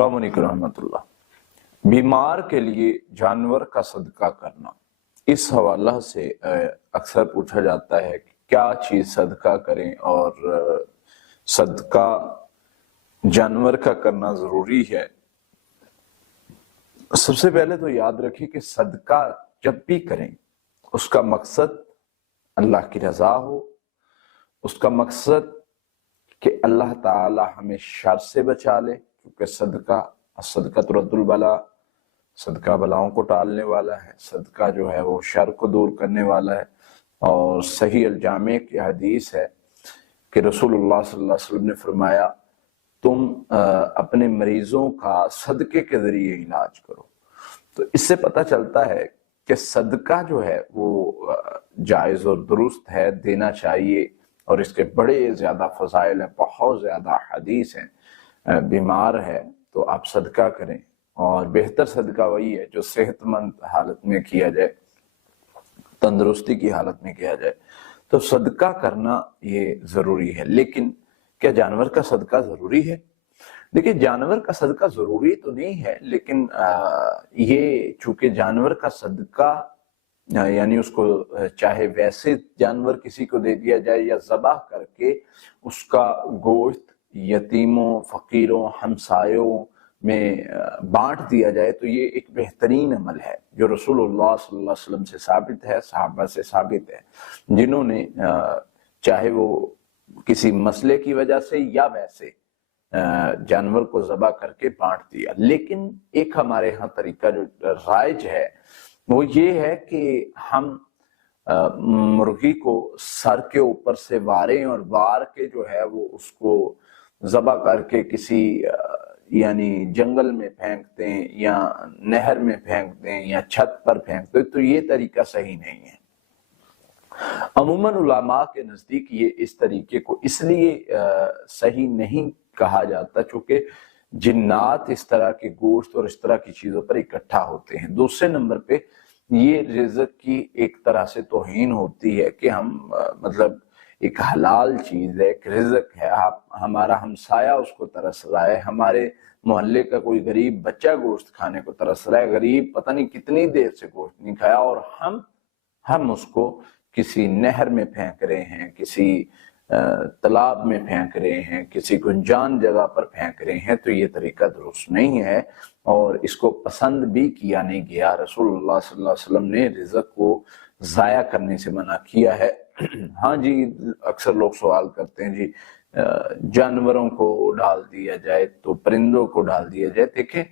السلام علیکم رحمۃ اللہ۔ بیمار کے لیے جانور کا صدقہ کرنا، اس حوالہ سے اکثر پوچھا جاتا ہے کہ کیا چیز صدقہ کریں اور صدقہ جانور کا کرنا ضروری ہے۔ سب سے پہلے تو یاد رکھیں کہ صدقہ جب بھی کریں اس کا مقصد اللہ کی رضا ہو، اس کا مقصد کہ اللہ تعالی ہمیں شر سے بچا لے، کیونکہ صدقہ ترد البلا، صدقہ بلاؤں کو ٹالنے والا ہے، صدقہ جو ہے وہ شر کو دور کرنے والا ہے۔ اور صحیح الجامع کی حدیث ہے کہ رسول اللہ صلی اللہ علیہ وسلم نے فرمایا تم اپنے مریضوں کا صدقے کے ذریعے علاج کرو۔ تو اس سے پتہ چلتا ہے کہ صدقہ جو ہے وہ جائز اور درست ہے، دینا چاہیے، اور اس کے بڑے زیادہ فضائل ہیں، بہت زیادہ حدیث ہیں۔ بیمار ہے تو آپ صدقہ کریں، اور بہتر صدقہ وہی ہے جو صحت مند حالت میں کیا جائے، تندرستی کی حالت میں کیا جائے۔ تو صدقہ کرنا یہ ضروری ہے۔ لیکن کیا جانور کا صدقہ ضروری ہے؟ دیکھیں، جانور کا صدقہ ضروری تو نہیں ہے، لیکن یہ چونکہ جانور کا صدقہ یعنی اس کو چاہے ویسے جانور کسی کو دے دیا جائے یا ذبح کر کے اس کا گوشت یتیموں، فقیروں، ہمسایوں میں بانٹ دیا جائے، تو یہ ایک بہترین عمل ہے جو رسول اللہ صلی اللہ علیہ وسلم سے ثابت ہے، صحابہ سے ثابت ہے، جنہوں نے چاہے وہ کسی مسئلے کی وجہ سے یا ویسے جانور کو ذبح کر کے بانٹ دیا۔ لیکن ایک ہمارے ہاں طریقہ جو رائج ہے وہ یہ ہے کہ ہم مرغی کو سر کے اوپر سے واریں، اور وار کے جو ہے وہ اس کو ذبح کر کے کسی یعنی جنگل میں پھینک دیں یا نہر میں پھینک دیں یا چھت پر پھینک دیں، تو یہ طریقہ صحیح نہیں ہے۔ عموماً علماء کے نزدیک یہ اس طریقے کو اس لیے صحیح نہیں کہا جاتا چونکہ جنات اس طرح کے گوشت اور اس طرح کی چیزوں پر اکٹھا ہوتے ہیں۔ دوسرے نمبر پہ یہ رزق کی ایک طرح سے توہین ہوتی ہے کہ ہم مطلب ایک حلال چیز ہے، ایک رزق ہے، ہمارا ہمسایہ اس کو ترس رہا ہے، ہمارے محلے کا کوئی غریب بچہ گوشت کھانے کو ترس رہا ہے، غریب پتہ نہیں کتنی دیر سے گوشت نہیں کھایا، اور ہم اس کو کسی نہر میں پھینک رہے ہیں، کسی تالاب میں پھینک رہے ہیں، کسی گنجان جگہ پر پھینک رہے ہیں، تو یہ طریقہ درست نہیں ہے اور اس کو پسند بھی کیا نہیں گیا۔ رسول اللہ صلی اللہ علیہ وسلم نے رزق کو ضائع کرنے سے منع کیا ہے۔ ہاں جی، اکثر لوگ سوال کرتے ہیں جی جانوروں کو ڈال دیا جائے تو پرندوں کو ڈال دیا جائے۔ دیکھیں،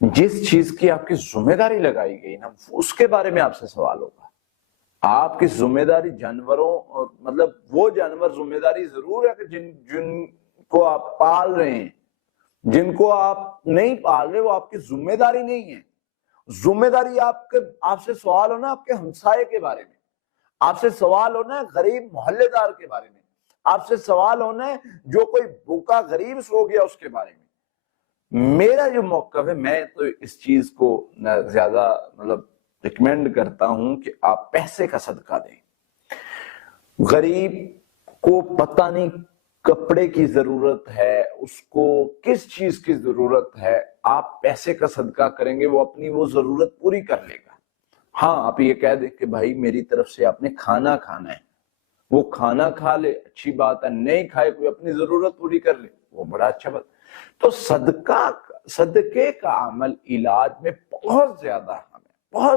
جس چیز کی آپ کی ذمہ داری لگائی گئی نا، اس کے بارے میں آپ سے سوال ہوگا۔ آپ کی ذمہ داری جانوروں، اور مطلب وہ جانور ذمہ داری ضرور ہے کہ جن کو آپ پال رہے ہیں، جن کو آپ نہیں پال رہے وہ آپ کی ذمہ داری نہیں ہے۔ ذمہ داری آپ سے سوال ہونا آپ کے ہمسائے کے بارے میں، آپ سے سوال ہونا ہے غریب محلے دار کے بارے میں، آپ سے سوال ہونا ہے جو کوئی بھوکا غریب سو گیا اس کے بارے میں۔ میرا جو موقف ہے، میں تو اس چیز کو زیادہ ریکمینڈ کرتا ہوں کہ آپ پیسے کا صدقہ دیں۔ غریب کو پتہ نہیں کپڑے کی ضرورت ہے، اس کو کس چیز کی ضرورت ہے، آپ پیسے کا صدقہ کریں گے وہ اپنی وہ ضرورت پوری کر لے گا۔ ہاں، آپ یہ کہہ دیں کہ بھائی میری طرف سے آپ نے کھانا کھانا ہے، وہ کھانا کھا لے، اچھی بات ہے، نہیں کھائے کوئی اپنی ضرورت پوری کر لے، وہ بڑا اچھا بات۔ تو صدقے کا عمل علاج میں بہت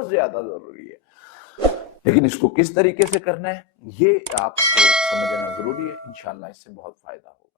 زیادہ ضروری ہے، لیکن اس کو کس طریقے سے کرنا ہے یہ آپ کو سمجھنا ضروری ہے۔ انشاءاللہ اس سے بہت فائدہ ہوگا۔